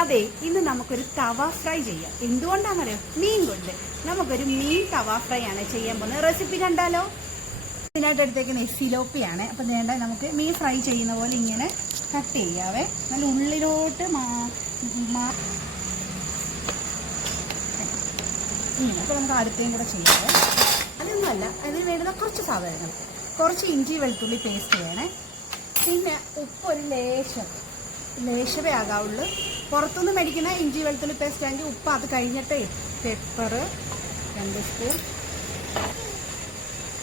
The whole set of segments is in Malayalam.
അതെ, ഇന്ന് നമുക്കൊരു തവ ഫ്രൈ ചെയ്യാം. എന്തുകൊണ്ടാണെന്നറിയോ? മീൻ കൊണ്ട് നമുക്കൊരു മീൻ തവ ഫ്രൈ ആണ് ചെയ്യാൻ പോകുന്നത്. റെസിപ്പി കണ്ടാലോ? ഇതിനായിട്ട് എടുത്തേക്കുന്ന സിലോപ്പിയാണ്. അപ്പം വേണ്ട നമുക്ക് മീൻ ഫ്രൈ ചെയ്യുന്ന പോലെ ഇങ്ങനെ കട്ട് ചെയ്യാവേ. നല്ല ഉള്ളിലോട്ട് ഇങ്ങനെ. അപ്പോൾ നമുക്ക് അടുത്തേയും കൂടെ ചെയ്യാവേ. അതൊന്നുമല്ല, അതിന് വേണ്ടുന്ന കുറച്ച് സാധനങ്ങൾ. കുറച്ച് ഇഞ്ചി വെളുത്തുള്ളി പേസ്റ്റ് വേണേ. പിന്നെ ഉപ്പ് ഒരു ലേശമേ ആകാവുള്ളൂ. പുറത്തുനിന്ന് മേടിക്കുന്ന ഇഞ്ചി വെളുത്തുള്ളി പേസ്റ്റ് ആണെങ്കിൽ ഉപ്പ് അത് കഴിഞ്ഞിട്ട്. പെപ്പർ 2 സ്പൂൺ,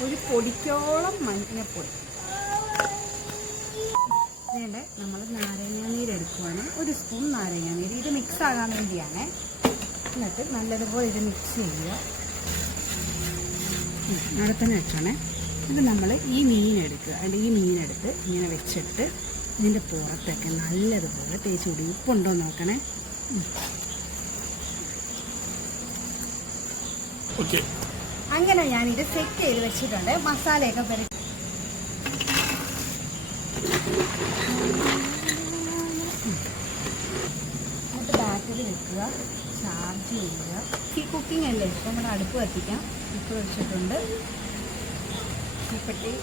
ഒരു പൊടിക്കോളം മഞ്ഞൾപ്പൊടി വേണ്ടേ. നമ്മൾ നാരങ്ങാനീരെടുക്കുവാണ്, 1 സ്പൂൺ നാരങ്ങാനീര്. ഇത് മിക്സ് ആകാൻ വേണ്ടിയാണ്. എന്നിട്ട് നല്ലതുപോലെ ഇത് മിക്സ് ചെയ്യുക. അടുത്തന്നെ വെച്ചാണേ. ഇത് നമ്മൾ ഈ മീനെടുക്കുക, അല്ലെങ്കിൽ ഈ മീനെടുത്ത് ഇങ്ങനെ വെച്ചിട്ട് ഇതിൻ്റെ പുറത്തൊക്കെ നല്ലതുപോലെ തേച്ച് കൂടി. ഉപ്പുണ്ടോ നോക്കണേ. അങ്ങനെ ഞാനിത് സെറ്റ് ചെയ്ത് വെച്ചിട്ടുണ്ട്. മസാലയൊക്കെ പെരട്ടി എന്നിട്ട് ബാറ്ററി വെക്കുക, ചാർജ് ചെയ്യുക. ഈ കുക്കിംഗ് അല്ലേ, ഇപ്പം നമ്മുടെ അടുപ്പ് കത്തിക്കാം. ഉപ്പ് വെച്ചിട്ടുണ്ട്. തീപ്പെട്ടി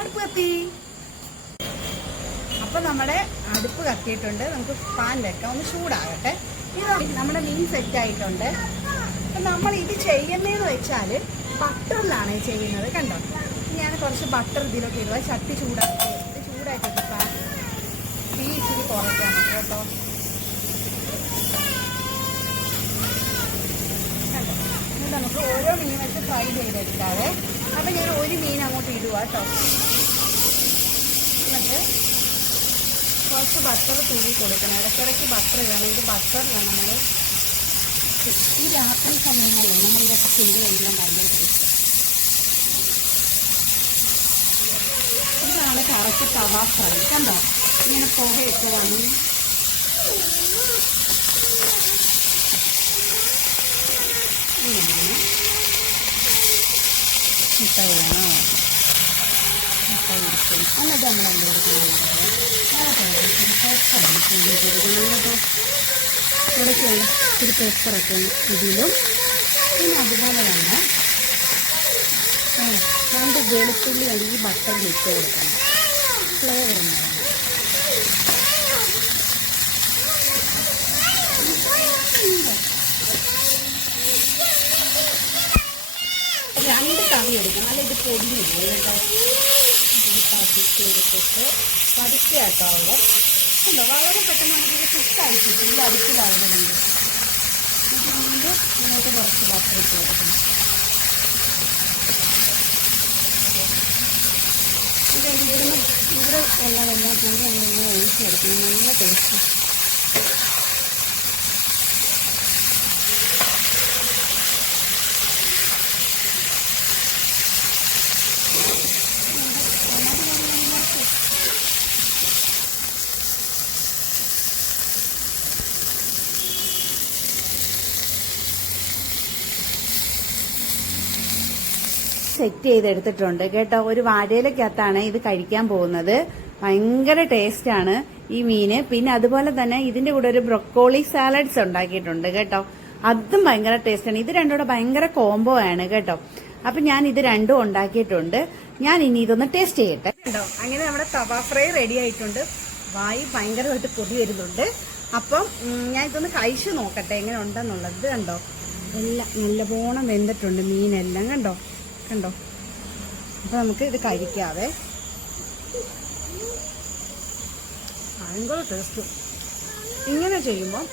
അടുപ്പ് കത്തി. അപ്പം നമ്മുടെ അടുപ്പ് കത്തിയിട്ടുണ്ട്. നമുക്ക് പാൻ വെക്കാം, ഒന്ന് ചൂടാകട്ടെ. ഇത് നമ്മുടെ മീൻ സെറ്റ് ആയിട്ടുണ്ട്. അപ്പം നമ്മൾ ഇത് ചെയ്യുന്നതെന്ന് വെച്ചാൽ ബട്ടറിലാണ് ചെയ്യുന്നത്. കണ്ടോ, ഞാൻ കുറച്ച് ബട്ടർ ഇതിലൊക്കെ ഇടുക. ചട്ടി ചൂടാക്കി ചൂടായിട്ടുണ്ട്. പാൻ തീ ഇച്ചിരി കുറയ്ക്കാം കേട്ടോ. കണ്ടോ, ഇത് നമുക്ക് ഓരോ മീൻ വെച്ച് ഫ്രൈ ചെയ്തെടുക്കാവേ. അപ്പം ഞാൻ ഒരു മീൻ അങ്ങോട്ട് ഇടുക കേട്ടോ. എന്നിട്ട് കുറച്ച് ബട്ടർ തൂടി കൊടുക്കണം. ഇടയ്ക്കിടയ്ക്ക് ബട്ടർ വേണം. ഇത് ബട്ടറിലാണ് നമ്മൾ ഈ രാത്രി സമയങ്ങളിൽ നമ്മൾ ഇതൊക്കെ ചെയ്ത് കഴിക്കാൻ ഭയങ്കര ടേസ്റ്റ്. ഇതാണ് കറക്റ്റ് തവ ഫ്രൈ. കണ്ടോ, ഇങ്ങനെ പുകയൊക്കെ വന്ന് ഇങ്ങനെ മുട്ട വേണോ, മുട്ട കൊടുക്കും. എന്നിട്ട് നമ്മൾ എന്ത് കൊടുക്കണം? ഇടയ്ക്ക് വേണം ഇത്തിരി പെപ്പറൊക്കെ ഇതിലും. പിന്നെ അതുപോലെ തന്നെ 2 വെളുത്തുള്ളി ഈ ബട്ടറിൽ ഇട്ട് കൊടുക്കണം. ഫ്ലേവർ ഉണ്ടാകും. 2 തവി എടുക്കണം, അല്ല ഇത് പൊടിഞ്ഞു പോയി കേട്ടോ. ഇത് പതിച്ചെടുത്തിട്ട് പതുക്കെ ആക്കാവുള്ളൂ. ഉണ്ടോ, വളരെ പെട്ടെന്ന് നമുക്കിത് കുക്കായിരിക്കും. ഇത് അടുപ്പിലാവുന്നുണ്ട്. ഇത് വീണ്ടും ഇങ്ങോട്ട് കുറച്ച് ബട്ടർ ഇട്ട് കൊടുക്കണം. ഇത് ഇവിടെ ഉള്ളതെല്ലാം കൂടി അങ്ങനെ ഒഴിച്ചെടുക്കണം. നല്ല ടേസ്റ്റ്. സെറ്റ് ചെയ്തെടുത്തിട്ടുണ്ട് കേട്ടോ. ഒരു വാഴയിലക്കകത്താണ് ഇത് കഴിക്കാൻ പോകുന്നത്. ഭയങ്കര ടേസ്റ്റാണ് ഈ മീന്. പിന്നെ അതുപോലെ തന്നെ ഇതിന്റെ കൂടെ ഒരു ബ്രൊക്കോളി സാലഡ്സ് ഉണ്ടാക്കിയിട്ടുണ്ട് കേട്ടോ. അതും ഭയങ്കര ടേസ്റ്റാണ്. ഇത് രണ്ടും കൂടെ ഭയങ്കര കോംബോ ആണ് കേട്ടോ. അപ്പൊ ഞാൻ ഇത് രണ്ടും ഉണ്ടാക്കിയിട്ടുണ്ട്. ഞാൻ ഇനി ഇതൊന്ന് ടേസ്റ്റ് ചെയ്യട്ടെ കേട്ടോ. അങ്ങനെ നമ്മുടെ തവ ഫ്രൈ റെഡി ആയിട്ടുണ്ട്. വായി ഭയങ്കരമായിട്ട് പൊടി വരുന്നുണ്ട്. അപ്പം ഞാൻ ഇതൊന്ന് കഴിച്ചു നോക്കട്ടെ എങ്ങനെ ഉണ്ടെന്നുള്ളത്. കണ്ടോ, എല്ലാം നല്ലവണ്ണം വെന്തിട്ടുണ്ട് മീനെല്ലാം. കണ്ടോ കണ്ടോ. അപ്പൊ നമുക്ക് ഇത് കഴിക്കാവേ. ഭയങ്കര ടേസ്റ്റ്. ഇങ്ങനെ ചെയ്യുമ്പോൾ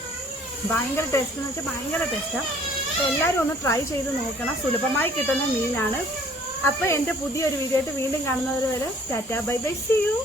ഭയങ്കര ടേസ്റ്റ് എന്ന് വെച്ചാൽ ഭയങ്കര ടേസ്റ്റാണ്. അപ്പോൾ എല്ലാവരും ഒന്ന് ട്രൈ ചെയ്ത് നോക്കണം. സുലഭമായി കിട്ടുന്ന മീനാണ്. അപ്പോൾ എൻ്റെ പുതിയൊരു വീഡിയോ ആയിട്ട് വീണ്ടും കാണുന്നവരെ വരെ ടാറ്റാ ബൈ ബൈ, സീ യു.